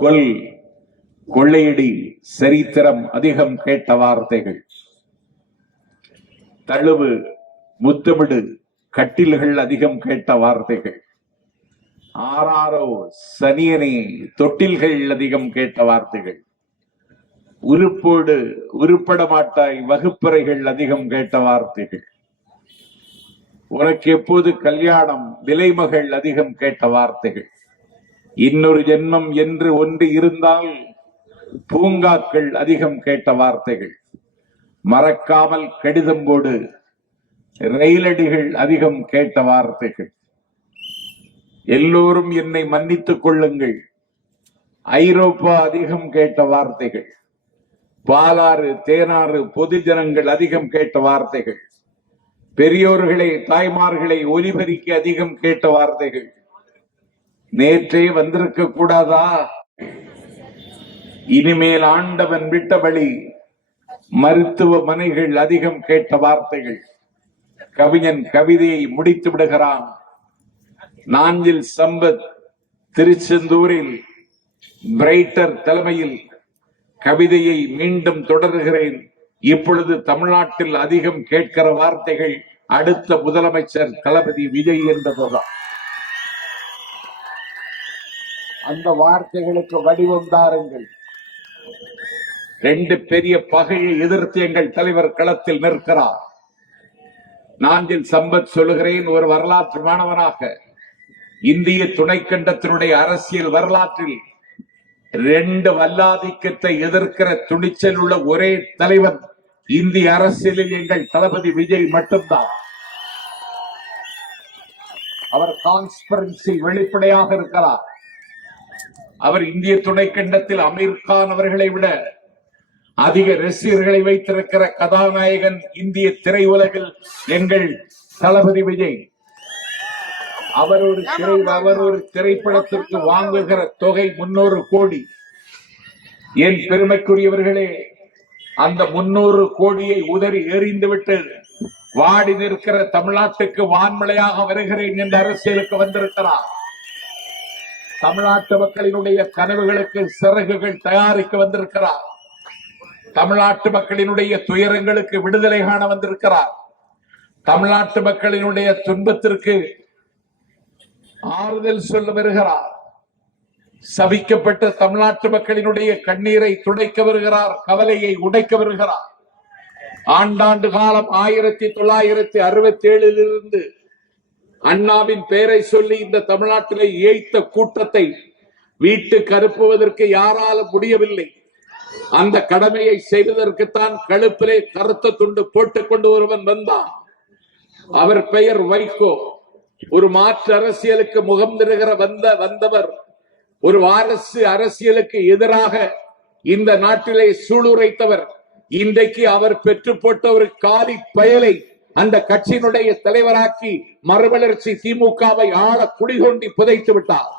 கொல், கொள்ளையடி, சரித்திரம் அதிகம் கேட்ட வார்த்தைகள். தழுவு, முத்தமிடு, கட்டில்கள் அதிகம் கேட்ட வார்த்தைகள். ஆறாரோ, சனியனே, தொட்டில்கள் அதிகம் கேட்ட வார்த்தைகள். உருப்போடு, உருப்பட மாட்டாய், வகுப்பறைகள் அதிகம் கேட்ட வார்த்தைகள். உனக்கு எப்போது கல்யாணம், விலைமகள் அதிகம் கேட்ட வார்த்தைகள். இன்னொரு ஜென்மம் என்று ஒன்று இருந்தால் பூங்காக்கள் அதிகம் கேட்ட வார்த்தைகள். மறக்காமல் கடிதம் போடு, ரயிலடிகள் அதிகம் கேட்ட வார்த்தைகள். எல்லோரும் என்னை மன்னித்துக் கொள்ளுங்கள், ஐரோப்பா அதிகம் கேட்ட வார்த்தைகள். பாலாறு, தேனாறு, பொதுஜனங்கள் அதிகம் கேட்ட வார்த்தைகள். பெரியோர்களை, தாய்மார்களை ஒலிபெருக்கி அதிகம் கேட்ட வார்த்தைகள். நேற்றே வந்திருக்க கூடாதா? இனிமேல் ஆண்டவன் விட்ட வழி, மருத்துவமனைகள் அதிகம் கேட்ட வார்த்தைகள். கவிஞன் கவிதையை முடித்து விடுகிறான். நாஞ்சில் சம்பத் திருச்செந்தூரில் பிரைட்டர் தலைமையில் கவிதையை மீண்டும் தொடர்கிறேன். இப்பொழுது தமிழ்நாட்டில் அதிகம் கேட்கிற வார்த்தைகள் அடுத்த முதலமைச்சர் தளபதி விஜய் என்பதுதான். அந்த வார்த்தைகளுக்கு வடிவம் தாருங்கள். ரெண்டு பெரிய பகையை எதிர்த்து எங்கள் தலைவர் களத்தில் நிற்கிறார். நாஞ்சில் சம்பத் சொல்லுகிறேன், ஒரு வரலாற்று மாணவனாக இந்திய துணைக்கண்டத்தினுடைய அரசியல் வரலாற்றில் ரெண்டு வல்லாதிக்கத்தை எதிர்க்கிற துணிச்சல் உள்ள ஒரே தலைவன் இந்திய அரசியலில் எங்கள் தளபதி விஜய் மட்டும்தான். அவர் கான்ஸ்பரன்சி வெளிப்படையாக இருக்கிறார். அவர் இந்திய துணைக்கண்டத்தில் அமீர்கான் அவர்களை விட அதிக ரசிகர்களை வைத்திருக்கிற கதாநாயகன் இந்திய திரையுலகில் எங்கள் தளபதி விஜய். அவர் ஒரு திரைப்படத்திற்கு வாங்குகிற தொகை 300 கோடி. என் பெருமைக்குரியவர்களே, அந்த 300 கோடியை உதறி எறிந்துவிட்டு வாடி நிற்கிற தமிழ்நாட்டுக்கு வான்மழையாக வருகிறேன் என்ற அரசியலுக்கு வந்திருக்கிறார். தமிழ்நாட்டு மக்களினுடைய கனவுகளுக்கு சிறகுகள் தயாரிக்க வந்திருக்கிறார். தமிழ்நாட்டு மக்களினுடைய துயரங்களுக்கு விடுதலை காண வந்திருக்கிறார். தமிழ்நாட்டு மக்களினுடைய துன்பத்திற்கு ஆறுதல் சொல்ல வருகிறார். சபிக்கப்பட்ட தமிழ்நாட்டு மக்களினுடைய கண்ணீரை துடைக்க வருகிறார். கவலையை உடைக்க வருகிறார். ஆண்டாண்டு காலம் 1967 இருந்து அண்ணாவின் பெயரை சொல்லி இந்த தமிழ்நாட்டிலே ஏய்த்த கூட்டத்தை வீட்டுக்கு அனுப்புவதற்கு யாராலும் முடியவில்லை. அந்த கடமையை செய்வதற்குத்தான் கழுப்பிலே கருத்த துண்டு போட்டுக் கொண்டு ஒருவன் வந்தான். அவர் பெயர் வைகோ. ஒரு மாற்று அரசியலுக்கு முகம் திருகிற வந்தவர். ஒரு வாரிசு அரசியலுக்கு எதிராக இந்த நாட்டிலே சூளுரைத்தவர். இன்றைக்கு அவர் பெற்று போட்ட ஒரு காலி பயலை அந்த கட்சியினுடைய தலைவராக்கி மறுமலர்ச்சி திமுகவை ஆள குடி தோண்டி புதைத்து விட்டார்.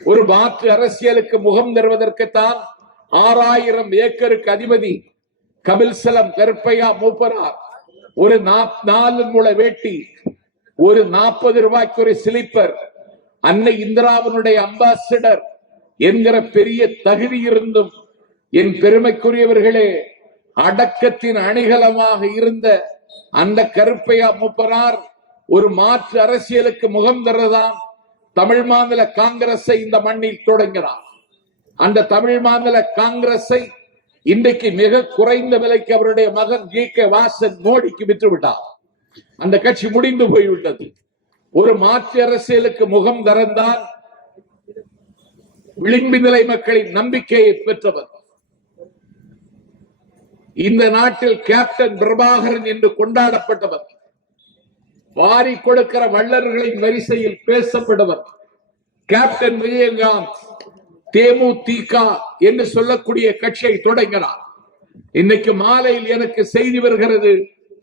ஒரு மாற்று அரசியலுக்கு முகம் தருவதற்குத்தான் 6000 ஏக்கருக்கு அதிபதி கபில்சலம் கருப்பையா மூப்பனார் ஒரு 4 முழ வேட்டி, ஒரு 40 ரூபாய்க்கு ஒரு ஸ்லீப்பர், அன்னை இந்திராவினுடைய அம்பாசிடர் என்கிற பெரிய தகுதி இருந்தும் என் பெருமைக்குரியவர்களே, அடக்கத்தின் அணிகலமாக இருந்த அந்த கருப்பையா மூப்பனார் ஒரு மாற்று அரசியலுக்கு முகம் தரதான் தமிழ் மாநில காங்கிரஸை இந்த மண்ணில் தொடங்கினார். அந்த தமிழ் மாநில காங்கிரஸை இன்றைக்கு மிக குறைந்த விலைக்கு அவருடைய மகன் ஜி.கே. வாசன் மோடிக்கு விற்றுவிட்டார். அந்த கட்சி முடிந்து போய்விட்டது. ஒரு மாற்று அரசியலுக்கு முகம் தரந்தான் விளிம்பு நிலை மக்களின் நம்பிக்கையை பெற்றவர். இந்த நாட்டில் கேப்டன் பிரபாகரன் என்று கொண்டாடப்பட்டவர். வாரி கொடுக்கிற வள்ளல்களின் வரிசையில் பேசப்படுவர் கேப்டன் விஜயகாந்த். தேமுதிக என்று சொல்லக்கூடிய கட்சியை தொடங்கினார். இன்னைக்கு மாலையில் எனக்கு செய்தி வருகிறது,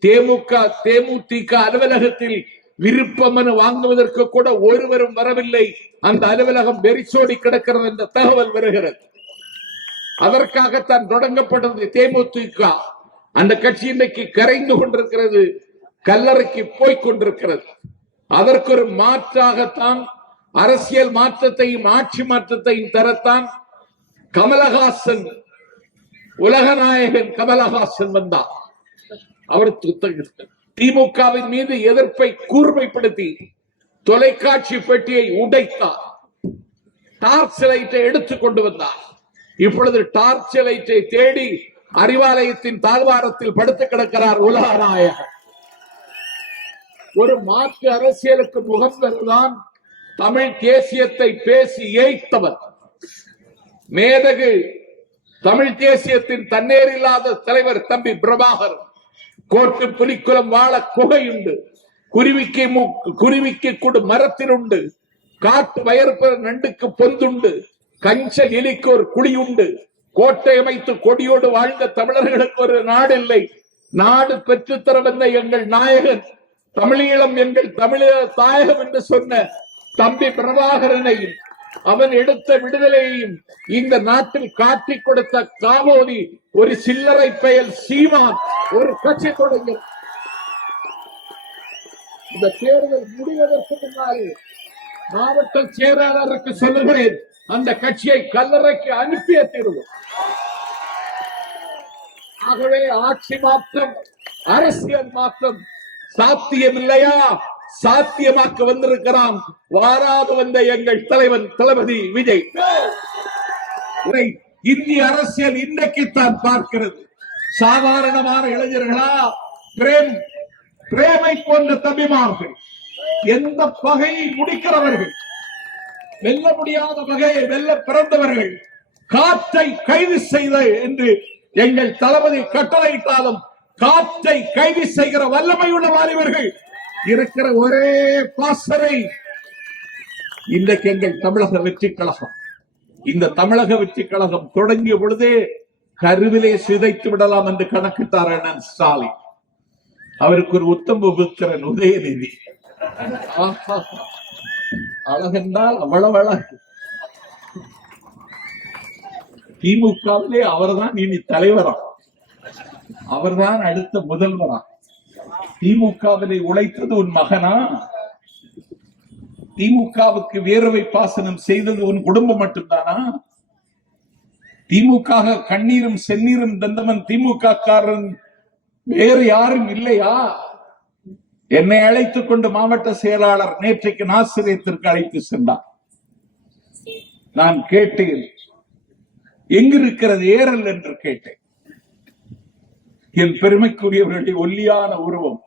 தேமுதிக அலுவலகத்தில் விருப்ப மனு வாங்குவதற்கு கூட ஒருவரும் வரவில்லை. அந்த அலுவலகம் வெறிச்சோடி கிடக்கிறது என்ற தகவல் வருகிறது. அதற்காகத்தான் தொடங்கப்பட்டது தேமுதிக. அந்த கட்சி இன்றைக்கு கரைந்து கொண்டிருக்கிறது, கல்லறைக்கு போய்கொண்டிருக்கிறது. அதற்கு ஒரு மாற்றாகத்தான் அரசியல் மாற்றத்தையும் ஆட்சி மாற்றத்தையும் தரத்தான் கமலஹாசன், உலகநாயகன் கமலஹாசன் வந்தார். அவர் திமுகவின் மீது எதிர்ப்பை கூர்மைப்படுத்தி தொலைக்காட்சி பெட்டியை உடைத்தார். டார்ச் லைட்டை எடுத்துக் கொண்டு வந்தார். இப்பொழுது டார்ச் லைட்டை தேடி அறிவாலயத்தின் தாழ்வாரத்தில் படுத்து கிடக்கிறார் உலகநாயகன். ஒரு மாற்று அரசியலுக்கு முகம் பெறுதான் தமிழ் தேசியத்தை பேசி ஏய்த்தவர். மேதகு தமிழ் தேசியத்தின் தன்னேர் இல்லாத தலைவர் தம்பி பிரபாகர். கோட்டு புலிக்குளம் வாழ குகையுண்டு, குருவிக்கு கூடு மரத்தில் உண்டு, காட்டு வயற்ப நண்டுக்கு பொந்துண்டு, கஞ்ச எலிக்கு ஒரு குழியுண்டு, கோட்டை அமைத்து கொடியோடு வாழ்ந்த தமிழர்களுக்கு ஒரு நாடு இல்லை. நாடு பெற்றுத்தர வந்த எங்கள் நாயகன், தமிழீழம் எங்கள் தமிழீழ தாயகம் என்று சொன்ன தம்பி பிரபாகரனையும் அவன் எடுத்த விடுதலையையும் இந்த நாட்டில் காட்டிக் கொடுத்த காவோதி ஒரு சில்லறை பெயர் சீமான் ஒரு கட்சி தொடங்கி இந்த தேர்தல் முடிவதற்கு முன்னால் மாவட்ட செயலாளருக்கு சொல்லுகிறேன், அந்த கட்சியை கல்லறைக்கு அனுப்பிய தீர்வோம். ஆகவே ஆட்சி மாற்றம், அரசியல் மாற்றம் சாத்தியம் இல்லையா? சாத்தியமாக்க வந்திருக்கிறான் வாராது வந்த எங்கள் தலைவன் தளபதி விஜய். இந்திய அரசியல் இன்றைக்குத்தான் பார்க்கிறது. சாதாரணமான இளைஞர்களா, பிரேமை போன்ற தம்பிமார்கள், எந்த பகையை முடிக்கிறவர்கள், வெல்ல முடியாத வகையை வெல்ல பிறந்தவர்கள், காற்றை கைது செய்த என்று எங்கள் தளபதி கட்டளையிட்டாலும் காற்றை கைது செய்கிற வல்லமை உள்ள வாலிபர்கள் இருக்கிற ஒரே பாசறை இன்றைக்கு எங்கள் தமிழக வெற்றி கழகம். இந்த தமிழக வெற்றி கழகம் தொடங்கிய பொழுதே கருவிலே சிதைத்து விடலாம் என்று கணக்கிட்டார் அண்ணன் ஸ்டாலின். அவருக்கு ஒரு உத்தம புத்திரன் உதயநிதி. அழகென்றால் அவ்வளவு அழகு. திமுகவிலே அவர்தான் இனி தலைவரா, அவர்தான் அடுத்த முதல்வரா. திமுகவிலே உழைத்தது உன் மகனா? திமுகவுக்கு வேர்வை பாசனம் செய்தது உன் குடும்பம் மட்டும்தானா? திமுக கண்ணீரும் செந்நீரும் தந்தவன் திமுக காரன் வேறு யாரும் இல்லையா? என்னை அழைத்துக் கொண்டு மாவட்ட செயலாளர் நேற்றைக்கு நாசிரியத்திற்கு அழைத்து சென்றார். நான் கேட்டேன், எங்கிருக்கிறது ஏரல் என்று கேட்டேன். என் பெருமைக்குரியவர்களுடைய ஒல்லியான உருவம்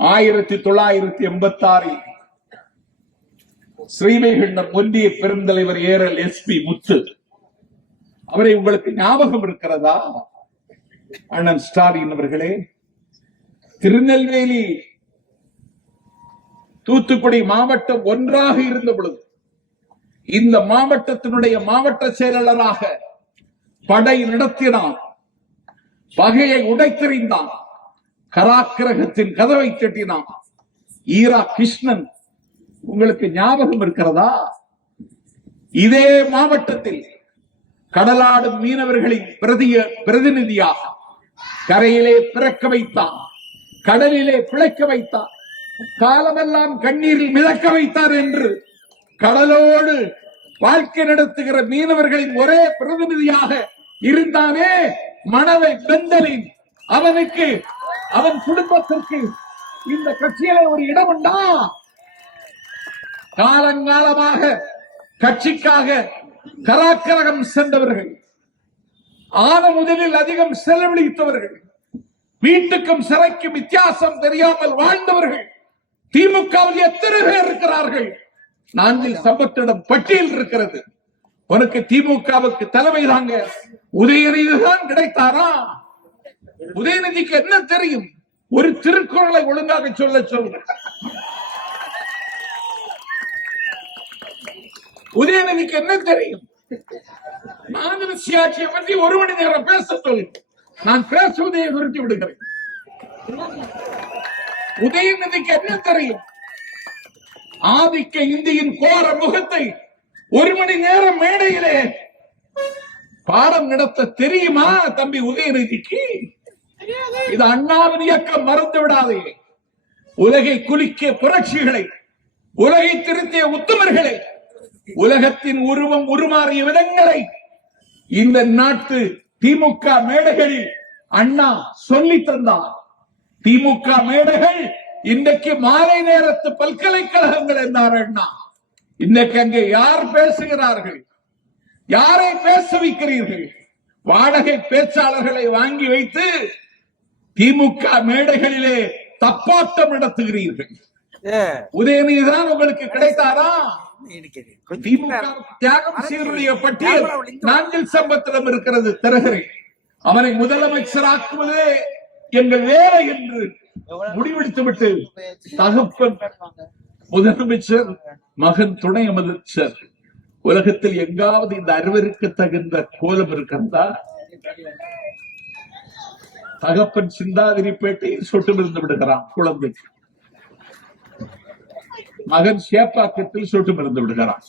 1986 ஸ்ரீவைகுண்டம் ஒன்றிய பெருந்தலைவர் ஏரல் எஸ்பி முத்து, அவரை உங்களுக்கு ஞாபகம் இருக்கிறதா? அண்ணன் ஸ்டாலின் அவர்களே, திருநெல்வேலி தூத்துக்குடி மாவட்டம் ஒன்றாக இருந்த பொழுது இந்த மாவட்டத்தினுடைய மாவட்ட செயலாளராக படை நடத்தினான், பகையை உடைத்தெறிந்தான், கராக்கிரகத்தின் கதவை தட்டினான். ஈரா கிருஷ்ணன் உங்களுக்கு ஞாபகம் இருக்கிறதா? இதே மாவட்டத்தில் கடலாடும் மீனவர்களின் பிரதிநிதியாக கரையிலே பிறக்க வைத்தான், கடலிலே பிழைக்க வைத்தார், காலமெல்லாம் கண்ணீரில் மிதக்க வைத்தார் என்று கடலோடு வாழ்க்கை நடத்துகிற மீனவர்களின் ஒரே பிரதிநிதியாக இருந்தானே மணவை பெந்தலின். அவனுக்கு, அவன் குடும்பத்திற்கு இந்த கட்சியில ஒரு இடம் உண்டா? காலங்காலமாக கட்சிக்காக கராக்கரகம் சென்றவர்கள், ஆன முதலில் அதிகம் செலவழித்தவர்கள், வீட்டுக்கும் சிறைக்கும் வித்தியாசம் தெரியாமல் வாழ்ந்தவர்கள் திமுகவில் எத்தனை பேர் இருக்கிறார்கள்? நான்கில் சம்பத்திடம் பட்டியல் இருக்கிறது. உனக்கு திமுகவுக்கு தலைமை தாங்க உதயநிதி தான் கிடைத்தாரா? உதயநிதிக்கு என்ன தெரியும்? ஒரு திருக்குறளை ஒழுங்காக சொல்ல உதயநிதிக்கு என்ன தெரியும்? மாநில சுயாட்சியை பற்றி ஒரு மணி நேரம் பேச சொல்லு, நான் பேசுவதை நிறுத்தி விடுகிறேன். உதயநிதிக்கு என்ன தெரியும்? ஆதிக்க இந்தியின் கோர முகத்தை ஒரு மணி நேரம் மேடையிலே பாடம் நடத்த தெரியுமா தம்பி உதயநிதிக்கு? இது அண்ணாவின் இயக்கம், மறந்து விடாதே. உலகை குலுக்கிய புரட்சிகளை, உலகை திருத்திய உத்தமர்களை, உலகத்தின் உருவம் உருமாறிய விதங்களை இந்த நாட்டு திமுக மேடைகளில் அண்ணா சொல்லி தந்தார். திமுக மேடைகள் இன்றைக்கு மாலை நேரத்து பல்கலைக்கழகங்கள் என்றார் அண்ணா. இன்னைக்கு அங்கே யார் பேசுகிறார்கள்? யாரை பேச வைக்கிறீர்கள்? வாடகை பேச்சாளர்களை வாங்கி வைத்து திமுக மேடைகளிலே தப்பாட்டம் நடத்துகிறீர்கள். உதயநிதி தான் உங்களுக்கு கிடைத்தாரா? திமுக தியாகம் செய்வருடைய பட்டியல் நாஞ்சில் சம்பத்திடம் இருக்கிறது. தருகிறேன். அவனை முதலமைச்சராக்குவதே எங்கள் வேலை என்று முடிவெடுத்துவிட்டு தகப்பன் முதலமைச்சர், மகன் துணை அமைச்சர். உலகத்தில் எங்காவது இந்த அறிவிற்கு தகுந்த கோலம் இருக்கிறதா? தகப்பன் சிந்தாதிரிப்பேட்டையில் சொட்டு மருந்து விடுகிறான் குழந்தைக்கு. மகன் சேப்பாக்கத்தில் சொட்டு மருந்து விடுகிறான்.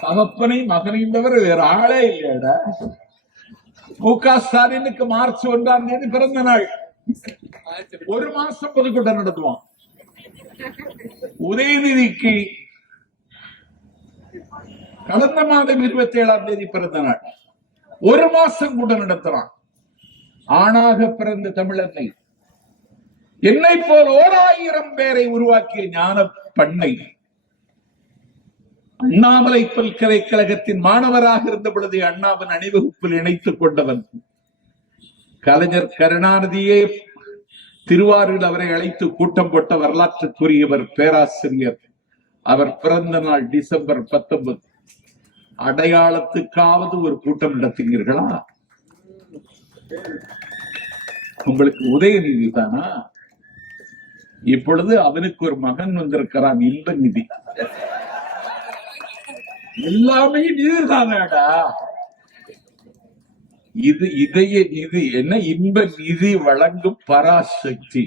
தகப்பனை மகனை தவிர வேற ஆளே இல்லையடா. மு.க. ஸ்டாலினுக்கு மார்ச் 1ஆம் தேதி பிறந்த நாள். ஒரு மாசம் பொதுக்கூட்டம் நடத்துவான். உதயநிதிக்கு கடந்த மாதம் 27ஆம் தேதி பிறந்த நாள். ஒரு மாசம் கூட நடத்துறான். ஆணாக பிறந்த தமிழனை, என்னை போல் 1000 பேரை உருவாக்கிய ஞான பண்ணை, அண்ணாமலை பல்கலைக்கழகத்தின் மாணவராக இருந்த பொழுது அண்ணாவின் அணிவகுப்பில் இணைத்துக் கொண்டவன், கலைஞர் கருணாநிதியே திருவாரூரில் அவரை அழைத்து கூட்டம் போட்ட வரலாற்றுக்குரியவர் பேராசிரியர். அவர் பிறந்த நாள் டிசம்பர் 19. அடையாளத்துக்காவது ஒரு கூட்டம் நடத்துகிறீர்களா? உங்களுக்கு உதயநிதி தானா? இப்பொழுது அவனுக்கு ஒரு மகன் வந்திருக்கிறான், இன்ப நிதி. எல்லாமே நிதிதானடா. இது இதய நிதி என்ன? இன்ப நிதி வழங்கும் பராசக்தி.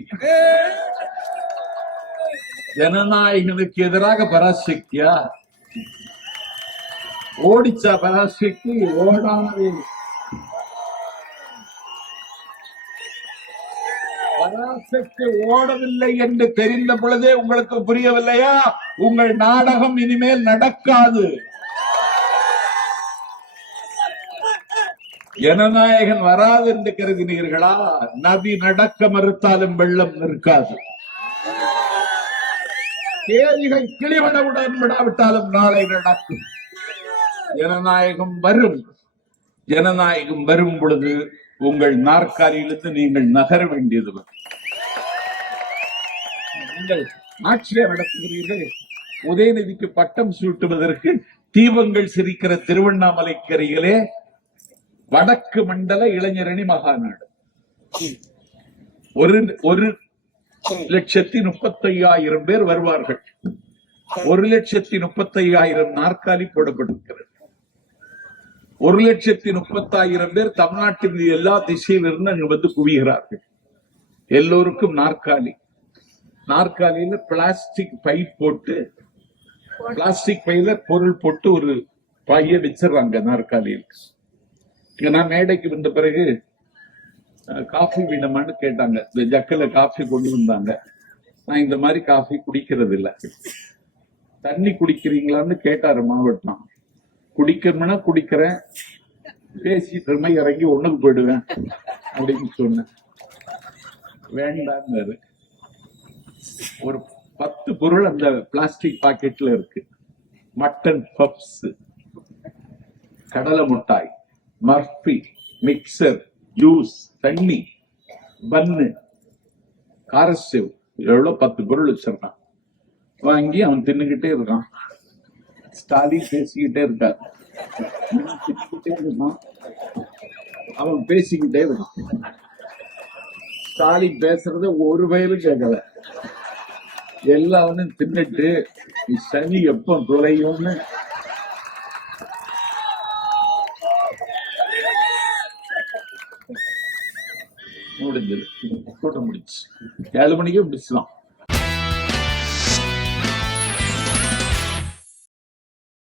ஜனநாயகனுக்கு எதிராக பராசக்தியா? ஓடிச்சா பராசக்தி? ஓடானது. பராசக்தி ஓடவில்லை என்று தெரிந்த பொழுதே உங்களுக்கு புரியவில்லையா? உங்கள் நாடகம் இனிமேல் நடக்காது. ஜனநாயகன் வராது என்று கருதினீர்களா? நதி நடக்க மறுத்தாலும் வெள்ளம் நிற்காது. தேரிகள் கிளிவிடவுடன் விடாவிட்டாலும் நாளை நடக்கும். ஜனநாயகம் வரும். ஜனநாயகம் வரும் பொழுது உங்கள் நாற்காலியிலிருந்து நீங்கள் நகர வேண்டியது. நீங்கள் ஆட்சியை நடத்துகிறீர்கள். உதயநிதிக்கு பட்டம் சூட்டுவதற்கு தீபங்கள் சிரிக்கிற திருவண்ணாமலை கரையிலே வடக்கு மண்டல இளைஞரணி மகாநாடு. 1,35,000 பேர் வருவார்கள். 1,35,000 நாற்காலி போடப்பட்டிருக்கிறது. 1,30,000 பேர் தமிழ்நாட்டின் எல்லா திசையிலிருந்து அங்கு வந்து குவிகிறார்கள். எல்லோருக்கும் நாற்காலி. நாற்காலியில பிளாஸ்டிக் பை போட்டு, பிளாஸ்டிக் பையில பொருள் போட்டு ஒரு பைய வச்சிடறாங்க நாற்காலியில். நான் மேடைக்கு வந்த பிறகு காஃபி வேணுமான்னு கேட்டாங்க. இந்த ஜக்கில காஃபி கொண்டு வந்தாங்க. நான் இந்த மாதிரி காஃபி குடிக்கிறது இல்லை. தண்ணி குடிக்கிறீங்களான்னு கேட்டாரு மாவட்டம். குடிக்கணும்னா குடிக்கிறேன், பேசிட்டு இருமை இறங்கி ஒண்ணுக்கு போயிடுவேன் அப்படின்னு சொன்னேன். வேண்டாம். ஒரு 10 பொருள் அந்த பிளாஸ்டிக் பாக்கெட்ல இருக்கு. மட்டன் பப்ஸ், கடலை மிட்டாய், மர்பி, மிக்சர், ஜூஸ், தண்ணி, பன்னு, காரசேவ், எவ்வளவு 10 பொருள் வச்சிருக்கான். வாங்கி அவன் தின்னுகிட்டே இருக்கான். ஸ்டாலின் பேசிக்கிட்டே இருக்கான். அவன் பேசிக்கிட்டே இருக்கான். ஸ்டாலின் பேசுறத ஒரு வயலும் கேட்கல. எல்லாரும் தின்னுட்டு சனி எப்ப துளையும்னு முடிஞ்சது. கூட்டம் முடிச்சு 7 மணிக்கே முடிச்சுலாம்.